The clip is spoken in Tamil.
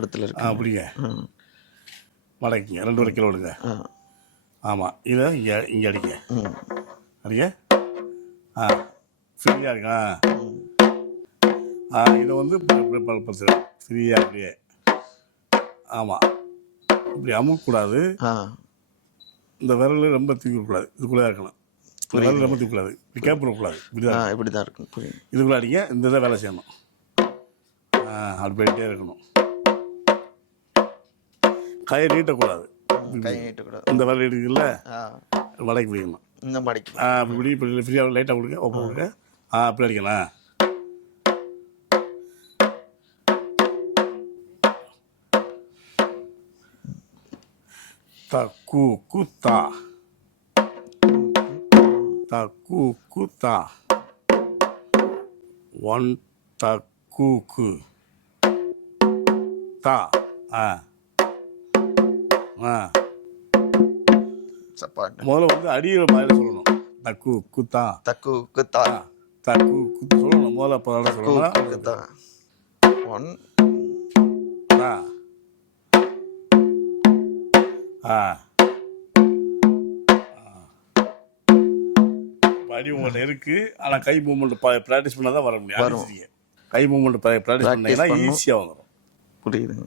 இடத்துல இருக்கு. அப்படிங்க. ம். மடக்கிங்க 2 வரை கீழே விடுங்க. ஆமாம், இதை இங்கே அடிங்க. ம். அடிங்க. ஃப்ரீயாக இருக்கா? இதை வந்து ஃப்ரீயாக அப்படியே. ஆமாம், இப்படி அமுக்கக்கூடாது. இந்த விரல் ரொம்ப தூக்கக்கூடாது, இதுக்குள்ளே இருக்கணும். இந்த விரல் ரொம்ப தூக்கக்கூடாது, இப்படி கேப் விடக்கூடாது. இப்படி தான் இருக்கும். புரியுது. இதுக்குள்ளே அடிங்க. இந்த இதை வேலை செய்யணும். அப்படி போயிட்டே இருக்கணும். கையை நீட்டக்கூடாது. கை நீட்டக்கூடாது. இந்த விரல் இருக்குல்ல, வடக்கு பிடிக்கணும். இந்த மடக்கி இப்படி இப்படி ஃப்ரீயாக லைட்டாக கொடுங்க, ஓப்பன் கொடுங்க. அப்படி அடிக்கலாம். தக்கு குத்தா தக்கு குத்தா 1 தக்கு தா. முதல்ல வந்து அடியில் மாதிரி சொல்லணும். தக்கு குத்தா தக்கு குத்தா தக்கு குத்து சொல்லணும். முதல்ல இப்போ சொல்லணும். குத்தா 1 அடி உங்கள்கிட்ட இருக்கு. ஆனால் கை மூவ்மெண்ட் ப்ராக்டிஸ் பண்ணால் தான் வர முடியும். கை மூவ்மெண்ட் ப்ராக்டிஸ் பண்ணீங்கன்னா ஈஸியாக வந்துடும். புரியுதுங்க.